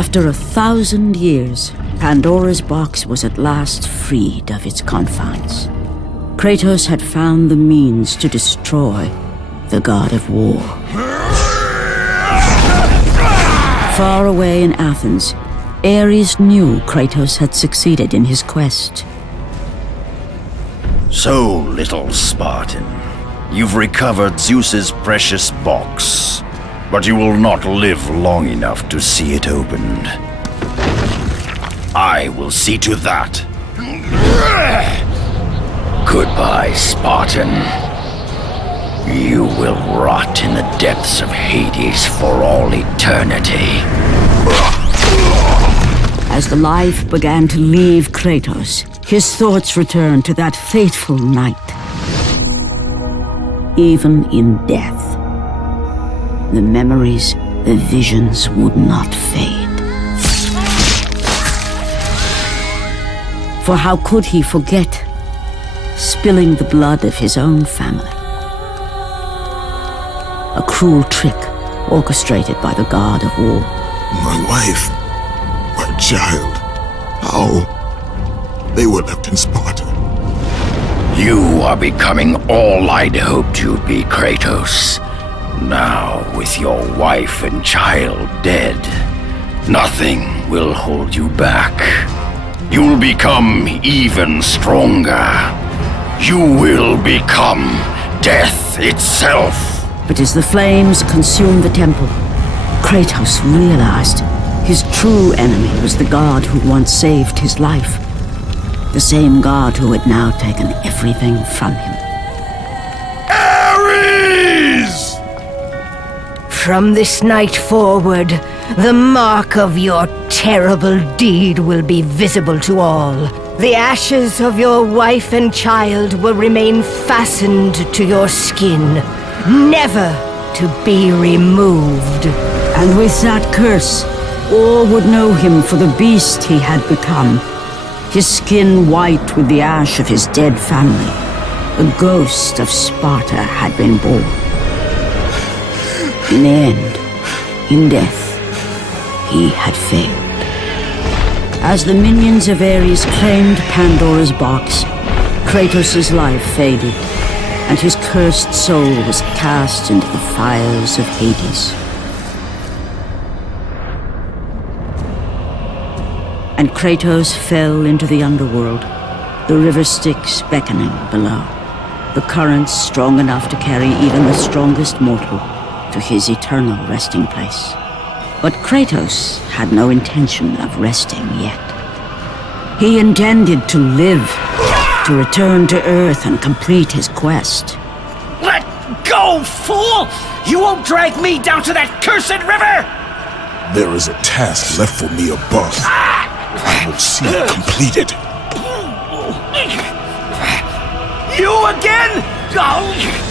After 1,000 years, Pandora's box was at last freed of its confines. Kratos had found the means to destroy the god of war. Far away in Athens, Ares knew Kratos had succeeded in his quest. So, little Spartan, you've recovered Zeus's precious box, but you will not live long enough to see it opened. I will see to that. Goodbye, Spartan. You will rot in the depths of Hades for all eternity. As the life began to leave Kratos, his thoughts returned to that fateful night. Even in death, the memories, the visions would not fade. For how could he forget spilling the blood of his own family? A cruel trick orchestrated by the god of war. My wife, my child, how? They were left in Sparta. You are becoming all I'd hoped you'd be, Kratos. Now, with your wife and child dead, nothing will hold you back. You'll become even stronger. You will become death itself. But as the flames consumed the temple, Kratos realized his true enemy was the god who once saved his life. The same god who had now taken everything from him. Ares! From this night forward, the mark of your terrible deed will be visible to all. The ashes of your wife and child will remain fastened to your skin, never to be removed. And with that curse, all would know him for the beast he had become. His skin white with the ash of his dead family. The ghost of Sparta had been born. In the end, in death, he had failed. As the minions of Ares claimed Pandora's box, Kratos' life faded, and his cursed soul was cast into the fires of Hades. And Kratos fell into the underworld, the river Styx beckoning below, the currents strong enough to carry even the strongest mortal to his eternal resting place. But Kratos had no intention of resting yet. He intended to live, to return to Earth and complete his quest. Let go, fool! You won't drag me down to that cursed river! There is a task left for me above. I will see it completed. You again? Oh.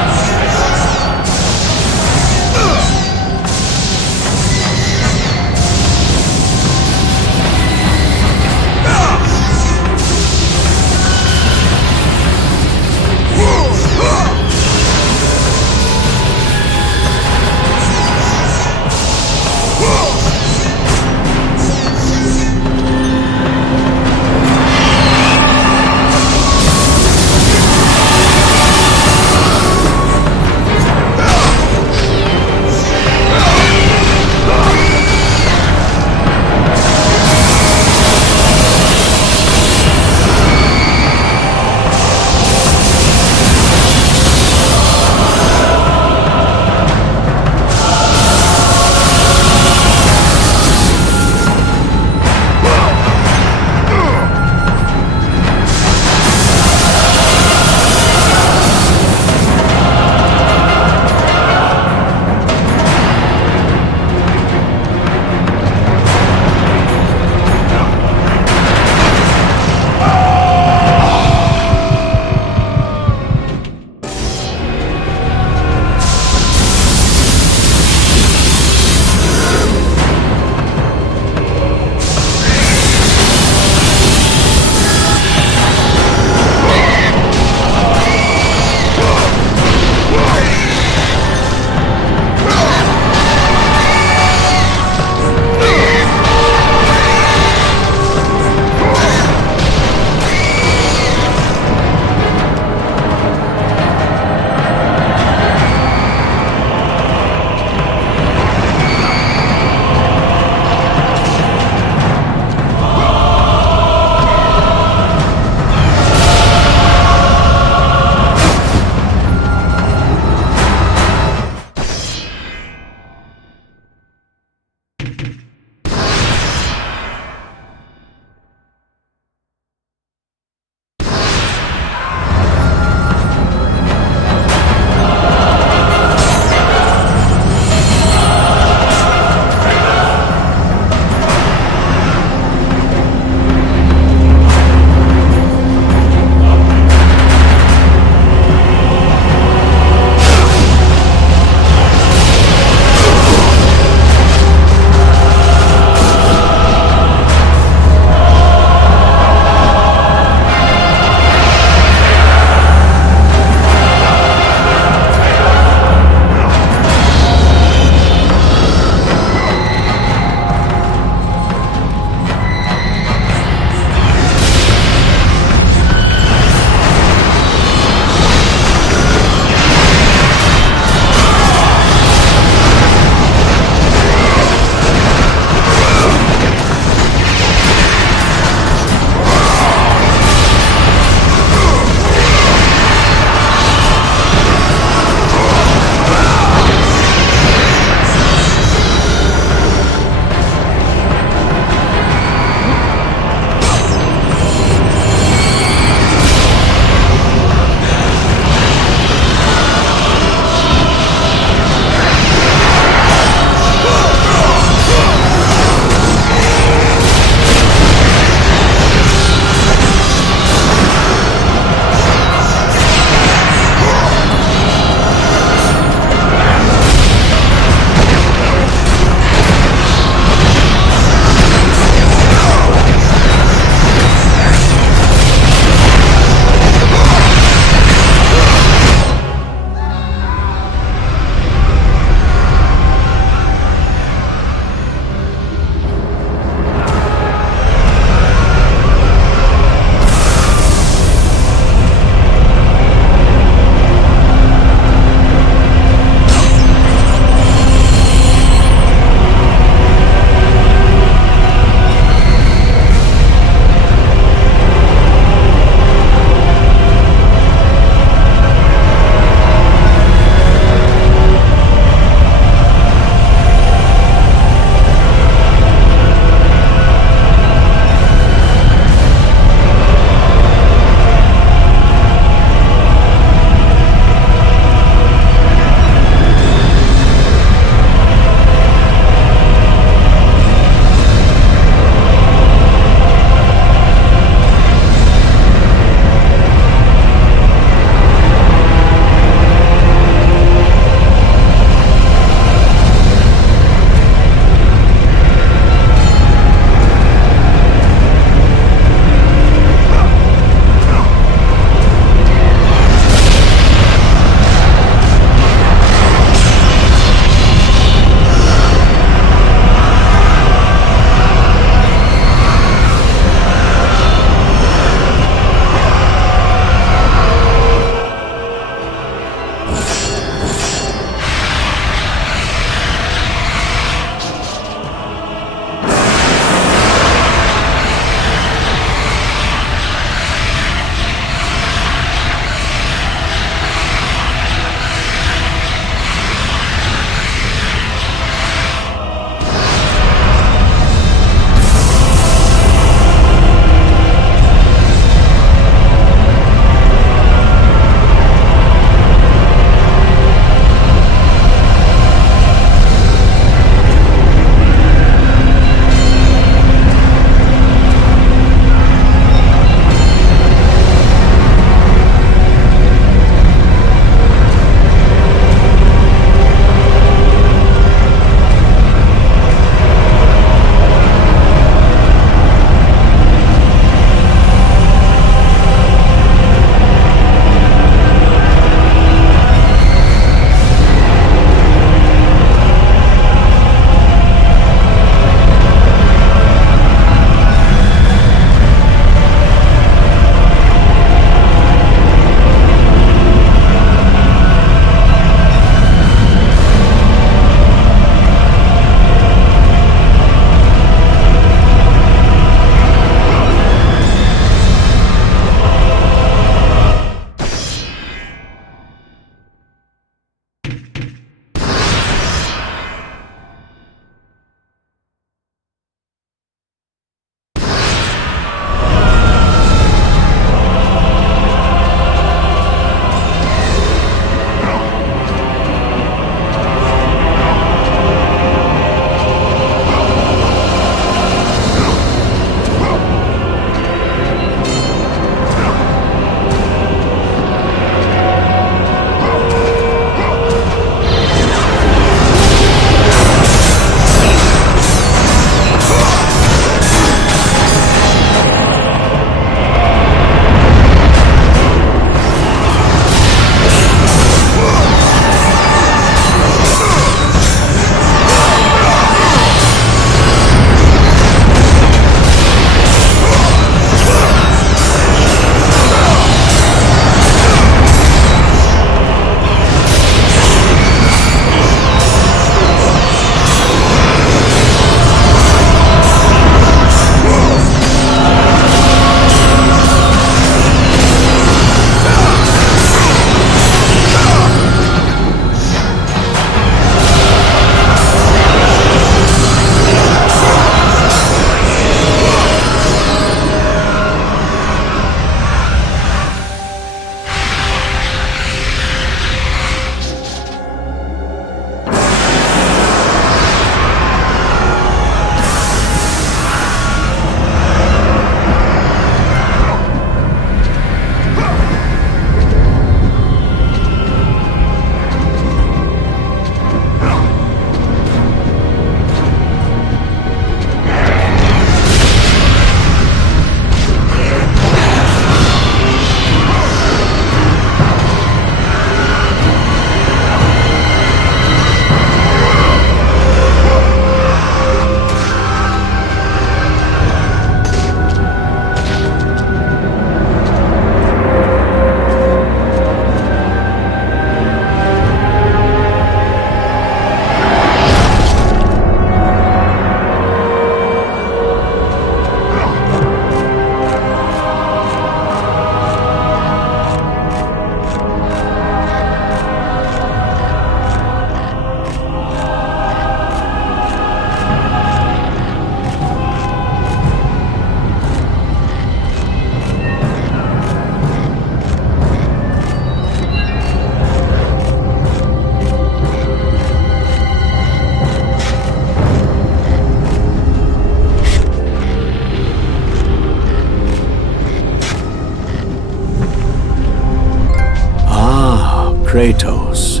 Kratos,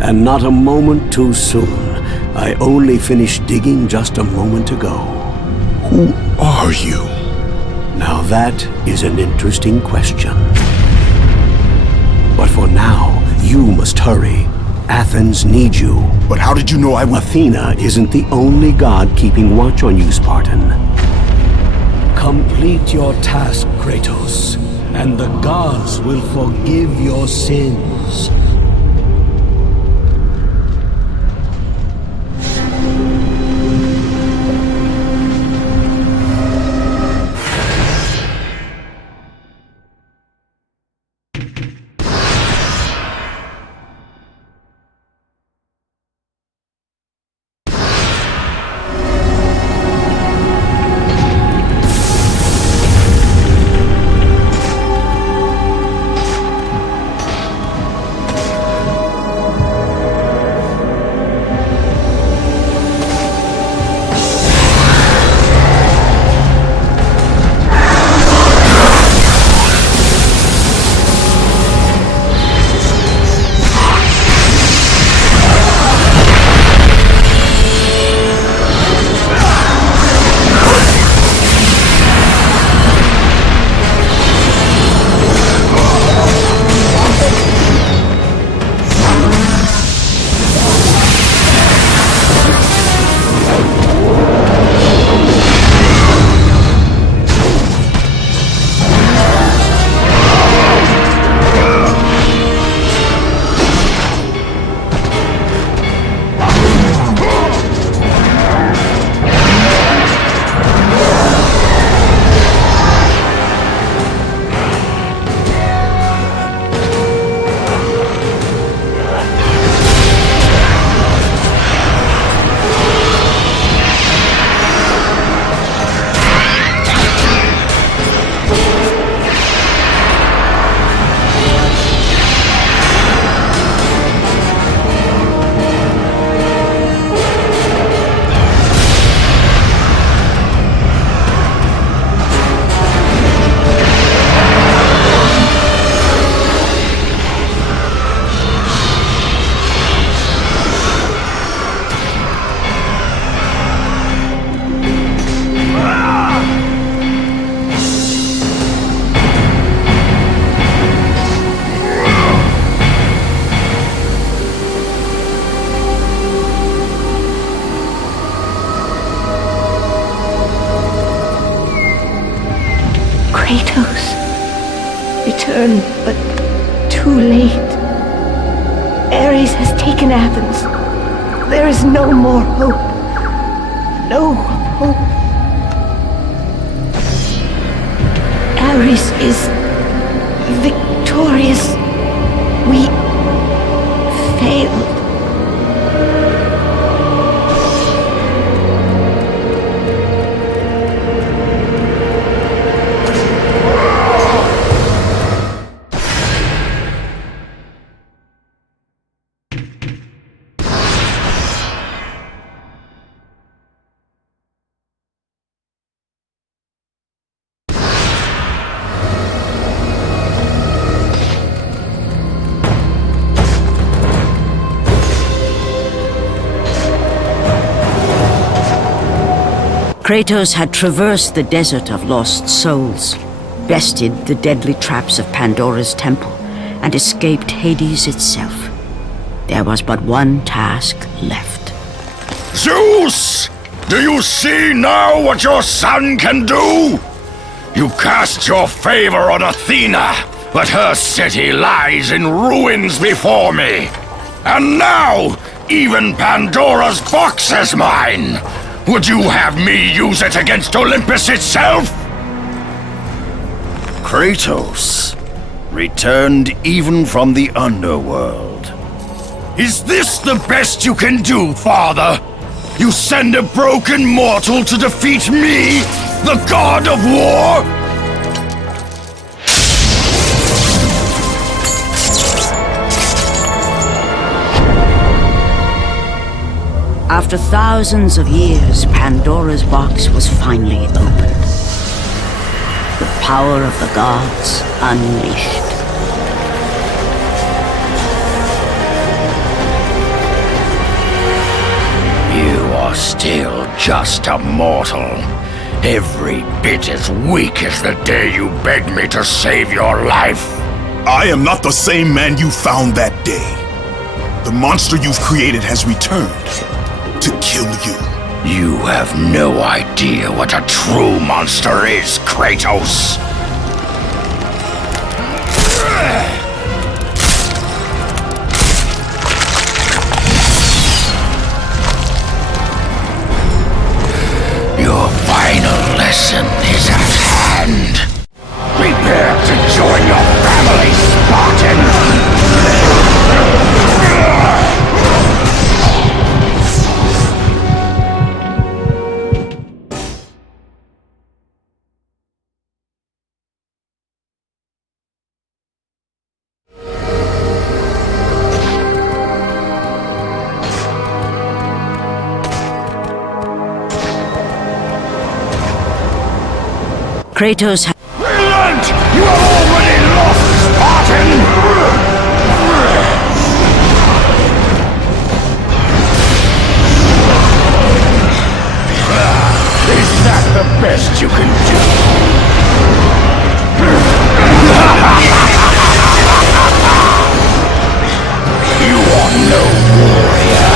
and not a moment too soon. I only finished digging just a moment ago. Who are you? Now that is an interesting question. But for now, you must hurry. Athens needs you. But how did you know I would... Athena isn't the only god keeping watch on you, Spartan. Complete your task, Kratos, and the gods will forgive your sins. Kratos, return, but too late. Ares has taken Athens. There is no more hope. No hope. Ares is victorious. We failed. Kratos had traversed the desert of lost souls, bested the deadly traps of Pandora's temple, and escaped Hades itself. There was but one task left. Zeus! Do you see now what your son can do? You cast your favor on Athena, but her city lies in ruins before me. And now, even Pandora's box is mine! Would you have me use it against Olympus itself? Kratos, returned even from the underworld. Is this the best you can do, father? You send a broken mortal to defeat me, the god of war? After thousands of years, Pandora's box was finally opened. The power of the gods unleashed. still just a mortal. Every bit as weak as the day you begged me to save your life. I am not the same man you found that day. The monster you've created has returned to kill you. You have no idea what a true monster is, Kratos. Your final lesson is at hand. Prepare to join your family, Spartan! Kratos Relent! You have already lost, Spartan! Is that the best you can do? You are no warrior!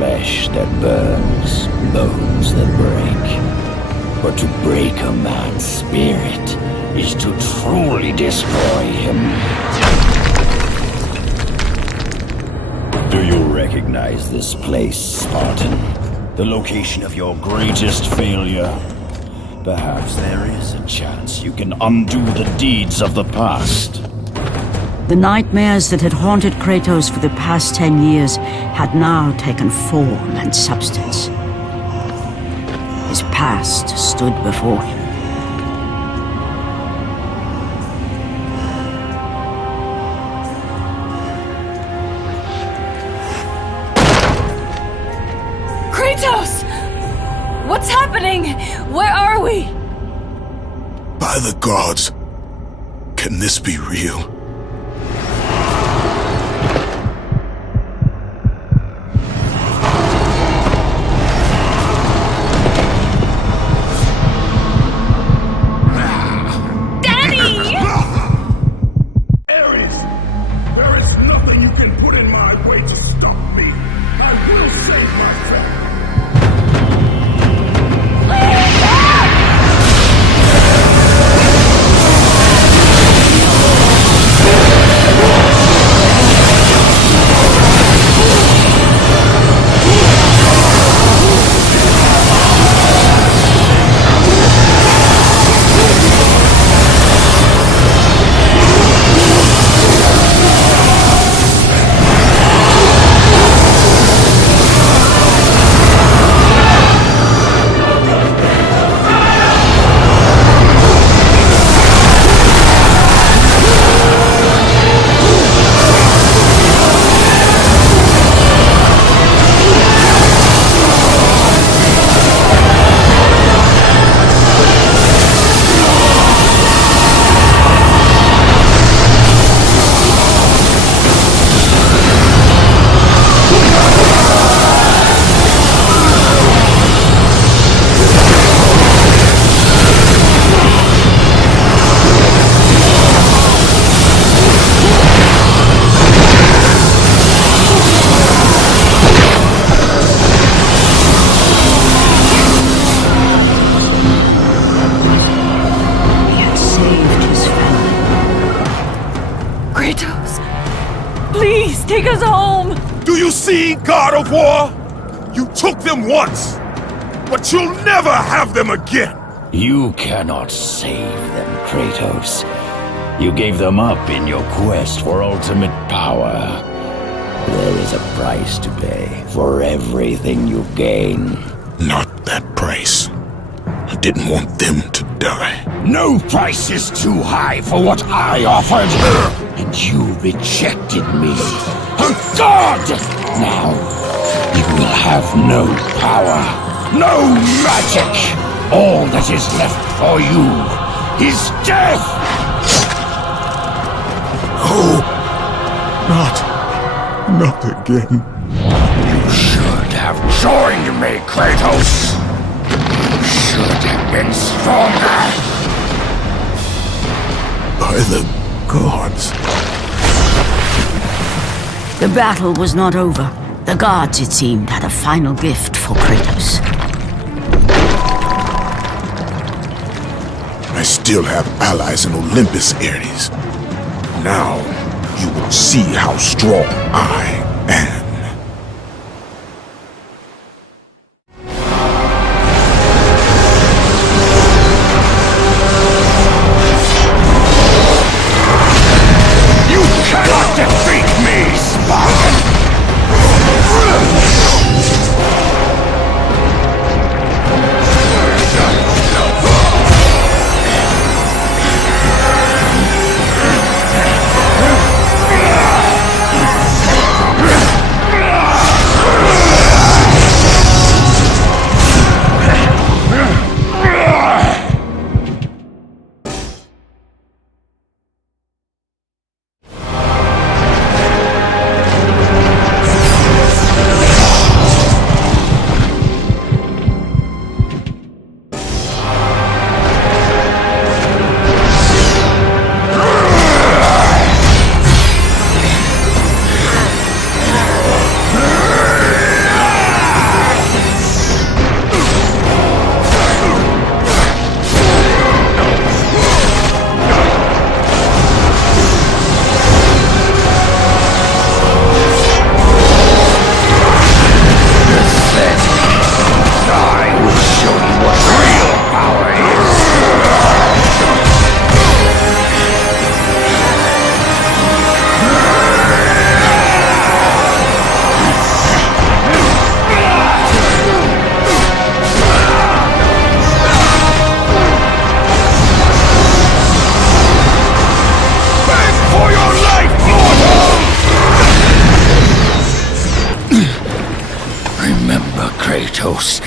Flesh that burns, bones that break. But to break a man's spirit is to truly destroy him. Do you recognize this place, Spartan? The location of your greatest failure? Perhaps there is a chance you can undo the deeds of the past. The nightmares that had haunted Kratos for the past 10 years had now taken form and substance. His past stood before him. Kratos! What's happening? Where are we? By the gods, can this be real? Take us home! Do you see, God of War? You took them once, but you'll never have them again. You cannot save them, Kratos. You gave them up in your quest for ultimate power. There is a price to pay for everything you gain. Not that price. I didn't want them to die. No price is too high for what I offered, and you rejected me. A god! Now, you will have no power, no magic. All that is left for you is death! Oh, not again. You should have joined me, Kratos. You should have been stronger. By the gods. The battle was not over. The gods, it seemed, had a final gift for Kratos. I still have allies in Olympus, Ares. Now, you will see how strong I am. You cannot defeat me, Spartan! Kratos,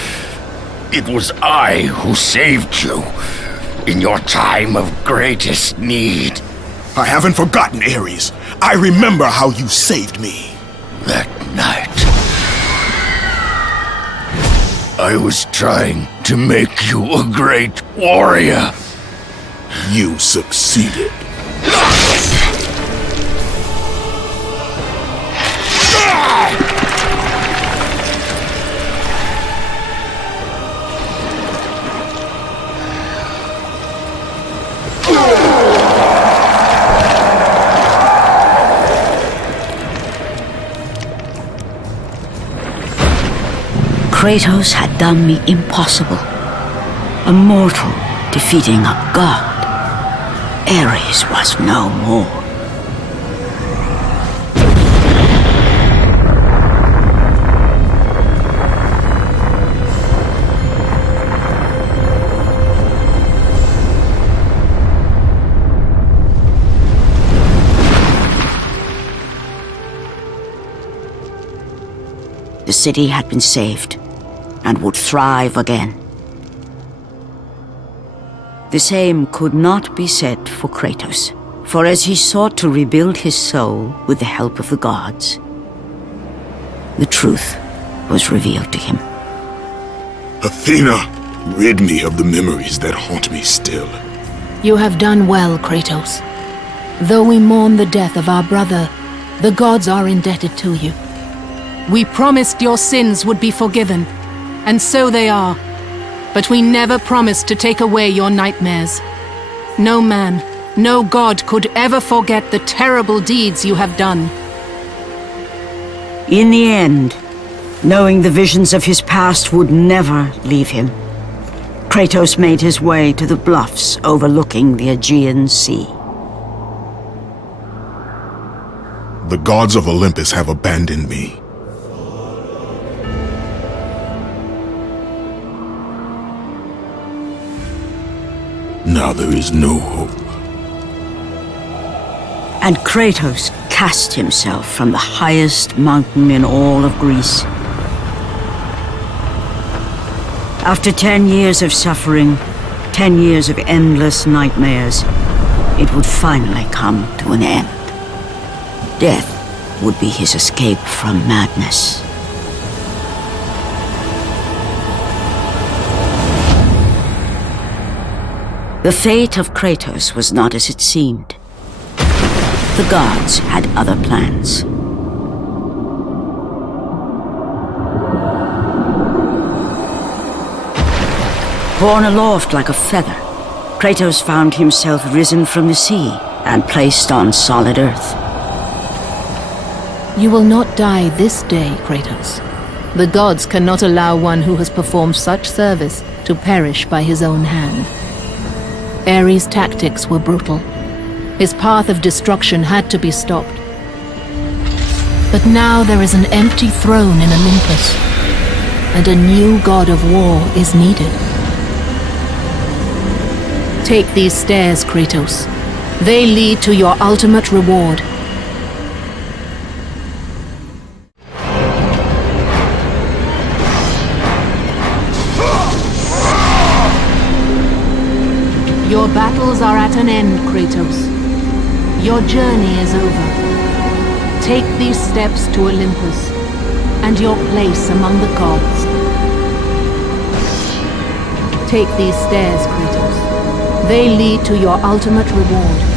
it was I who saved you in your time of greatest need. I haven't forgotten, Ares. I remember how you saved me. That night, I was trying to make you a great warrior. You succeeded. Kratos had done the impossible. A mortal defeating a god. Ares was no more. The city had been saved and would thrive again. The same could not be said for Kratos, for as he sought to rebuild his soul with the help of the gods, the truth was revealed to him. Athena, rid me of the memories that haunt me still. You have done well, Kratos. Though we mourn the death of our brother, the gods are indebted to you. We promised your sins would be forgiven, and so they are. But we never promised to take away your nightmares. No man, no god could ever forget the terrible deeds you have done. In the end, knowing the visions of his past would never leave him, Kratos made his way to the bluffs overlooking the Aegean Sea. The gods of Olympus have abandoned me. Now there is no hope. And Kratos cast himself from the highest mountain in all of Greece. After 10 years of suffering, 10 years of endless nightmares, it would finally come to an end. Death would be his escape from madness. The fate of Kratos was not as it seemed. The gods had other plans. Borne aloft like a feather, Kratos found himself risen from the sea and placed on solid earth. You will not die this day, Kratos. The gods cannot allow one who has performed such service to perish by his own hand. Ares' tactics were brutal. His path of destruction had to be stopped. But now there is an empty throne in Olympus, and a new god of war is needed. Take these stairs, Kratos. They lead to your ultimate reward. Your battles are at an end, Kratos. Your journey is over. Take these steps to Olympus, and your place among the gods. Take these stairs, Kratos. They lead to your ultimate reward.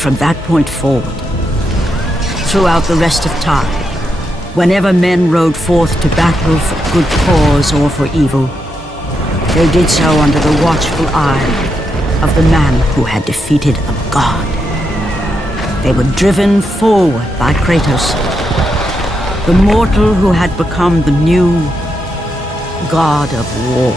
from that point forward, throughout the rest of time, whenever men rode forth to battle for good cause or for evil, they did so under the watchful eye of the man who had defeated a god. They were driven forward by Kratos, the mortal who had become the new god of war.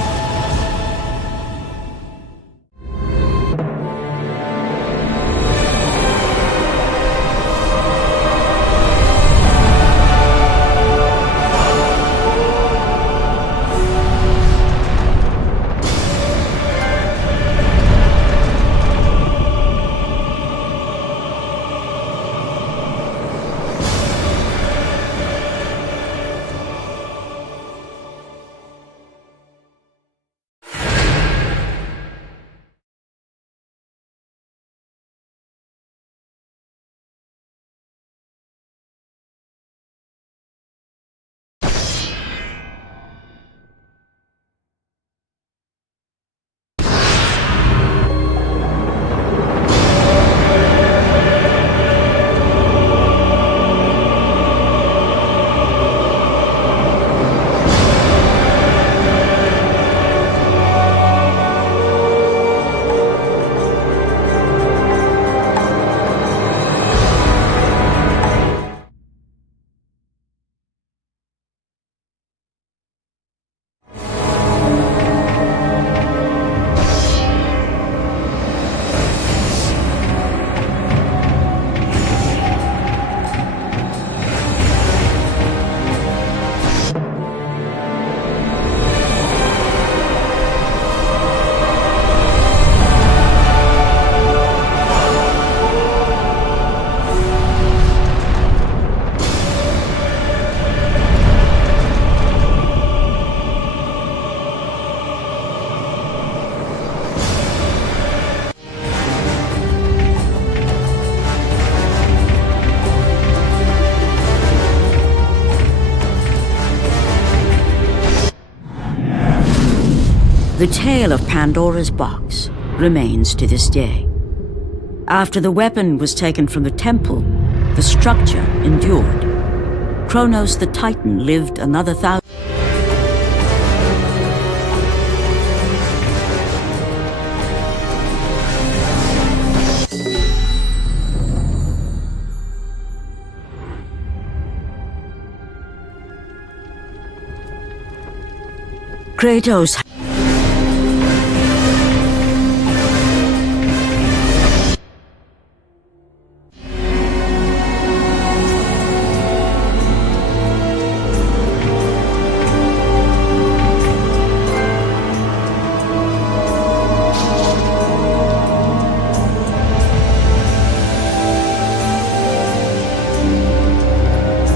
The tale of Pandora's box remains to this day. After the weapon was taken from the temple, the structure endured. Kronos the Titan lived another 1,000. Kratos